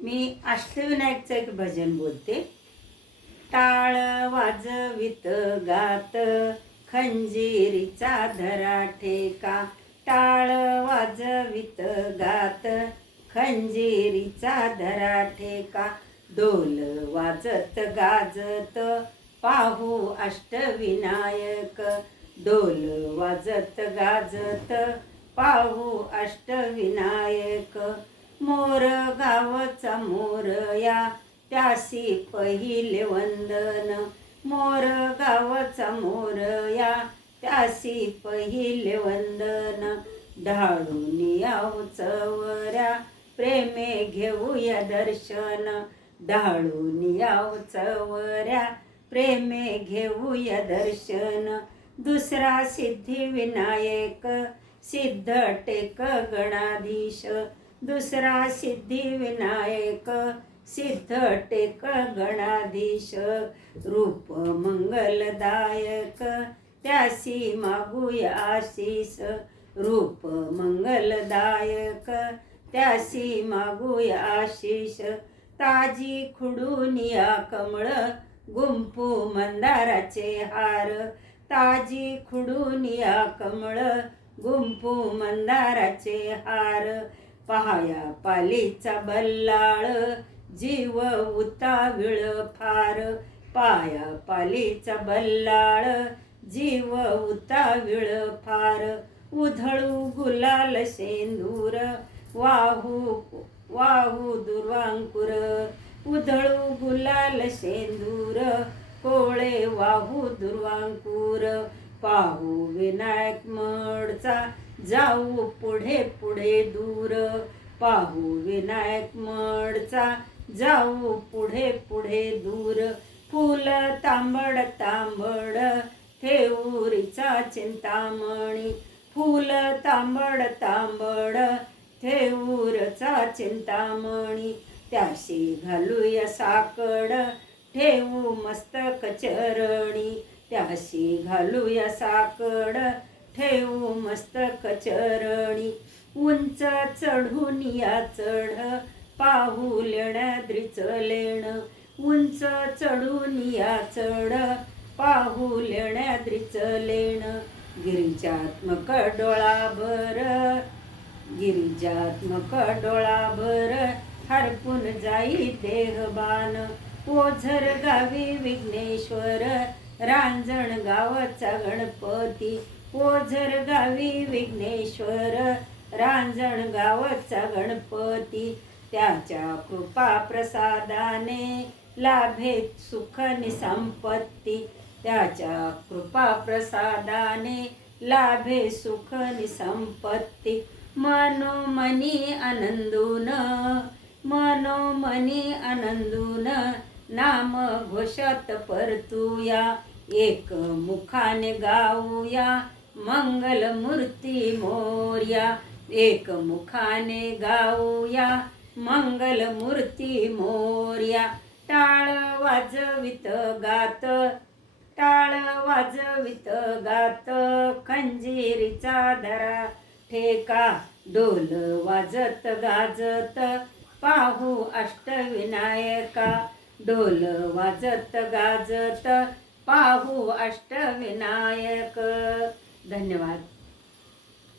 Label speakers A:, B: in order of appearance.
A: मी अष्टविनायकचं एक भजन बोलते. टाळ वाजवित गात खंजिरीचा धरा ठेका. टाळ वाजवित गात खंजिरीचा धरा ठेका. डोल वाजत गाजत पाहू अष्टविनायक. डोल वाजत गाजत पाहू अष्टविनायक. मोर गावचा मोरया त्यासी पहिले वंदन. मोर गावचा मोरया त्यासी पहिले वंदन. ढाळून चवऱ्या प्रेमे घेऊया दर्शन. ढाळून चवऱ्या प्रेमे घेऊया दर्शन. दुसरा सिद्धिविनायक सिद्ध टेक गणाधीश. दुसरा सिद्धिविनायक सिद्ध टेक गणाधीश रूप मंगलदायक. त्यासी मागूया आशीष रूप मंगलदायक. त्यासी मागूया आशीष ताजी खुडूनिया कमळ गुंपू मंदाराचे हार. ताजी खुडूनिया कमळ गुंपू मंदाराचे हार. पहाया पालीचा बल्लाळ जीव उताविळ फार. पाया पालीचा बल्लाळ जीव उताविळ फार. उधळू गुलाल सेंदूर वाहू वाहू दुर्वांकुर. उधळू गुलाल सेंदूर कोळे वाहू दुर्वांकुर. पाहू विनायक मडचा जाऊ पुढे पुढे दूर. पाहू विनायक मडचा. जाऊ पुढे पुढे दूर. फुल तांबड तांबड थेऊरीचा चिंतामणी. फुल तांबड तांबड थेऊरचा चिंतामणी. त्याशी घालूया साकड ठेवू मस्तक चरणी. त्याशी घालूया साकड ठेवू मस्तक चरणी उंच चढून या चढ पाहू लेण्याद्रीच लेण उंच चढून या चढ पाहू लेण्याद्रीच लेण गिरिजात्मक डोळाभर गिरिजात्मक डोळाभर हरपून जाई देहबान. ओझर गावी विघ्नेश्वर रांजण गावचा गणपती. ओझर गावी विघ्नेश्वर रांजण गावचा गणपती. त्याच्या कृपा प्रसादाने लाभे सुख संपत्ती. त्याच्या कृपा प्रसादाने लाभे सुख संपत्ती. मनोमनी आनंदून मनोमनी आनंदून नाम घोषत परतूया. एक मुखाने गाऊया. मंगलमूर्ती मोर्या एक मुखाने गाऊया. मंगलमूर्ती मोर्या टाळ वाजवित गात. टाळ वाजवित गात खंजीरीचा धरा ठेका. डोल वाजत गाजत पाहू अष्टविनायका. डोल वाजत गाजत पाहू अष्टविनायक. धन्यवाद.